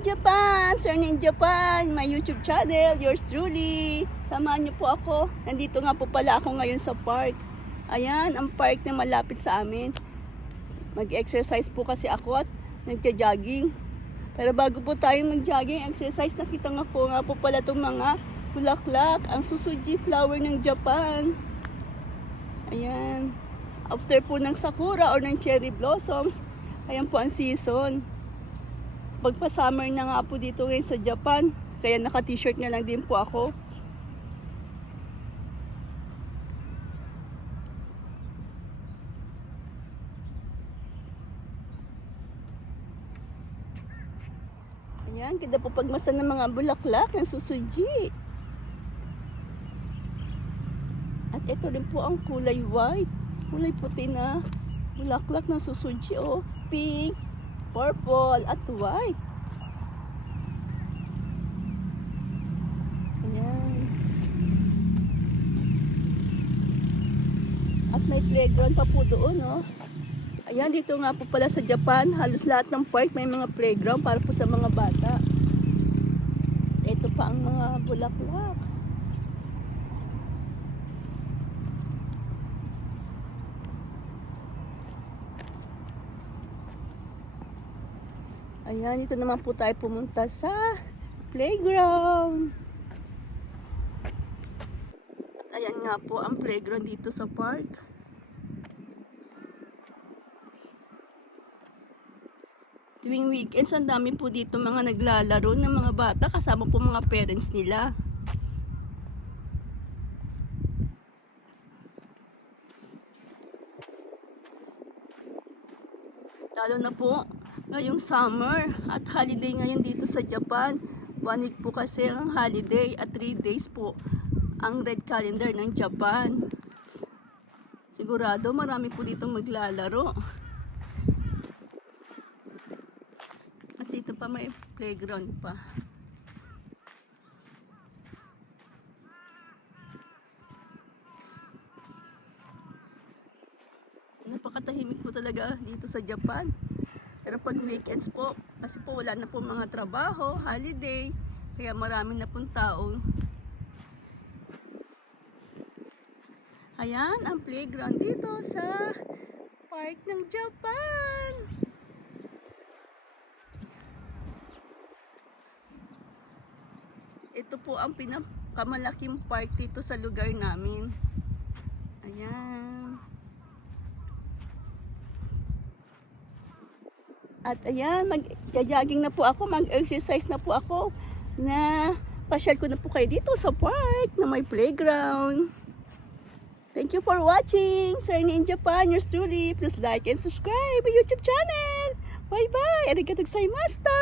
Japan! Sir in Japan, my YouTube channel, yours truly. Samahan niyo po ako. Nandito nga po pala ako ngayon sa park. Ayan, ang park na malapit sa amin. Mag-exercise po kasi ako at nagja-jogging. Pero bago po tayo mag-jogging, exercise, nakita nga po nga po pala itong mga bulaklak, ang susuji flower ng Japan. Ayan. After po ng sakura or ng cherry blossoms, ayan po ang season. Pagpa-summer na nga po dito ngayon sa Japan, kaya naka-t-shirt na lang din po ako. Ayan, ganda po pagmasan ng mga bulaklak ng susuji. At ito rin po ang kulay white. Kulay puti na bulaklak ng susuji. Oh, pink, purple, at white. Ayan. At may playground pa po doon, oh. Ayan, dito nga po pala sa Japan, halos lahat ng park may mga playground para po sa mga bata. Ito pa ang mga bulaklak. Ayan, dito naman po tayo pumunta sa playground. Ayan nga po ang playground dito sa park. Tuwing weekends, ang dami po dito mga naglalaro ng mga bata kasama po mga parents nila. Lalo na po ngayong summer at holiday ngayon dito sa Japan. One week po kasi ang holiday at three days po ang red calendar ng Japan. Sigurado marami po dito maglalaro. At dito pa may playground pa. Napakatahimik po talaga dito sa Japan. Pero pag weekends po, kasi po wala na po mga trabaho, holiday, kaya marami na pong tao. Ayan, ang playground dito sa park ng Japan. Ito po ang pinakamalaking park dito sa lugar namin. Ayan. At ayan, mag-jogging na po ako, mag-exercise na po ako na pasyal ko na po kayo dito sa park na may playground. Thank you for watching. Sir in Japan, yours truly. Please like and subscribe my YouTube channel. Bye-bye. Arigatou gozaimashita.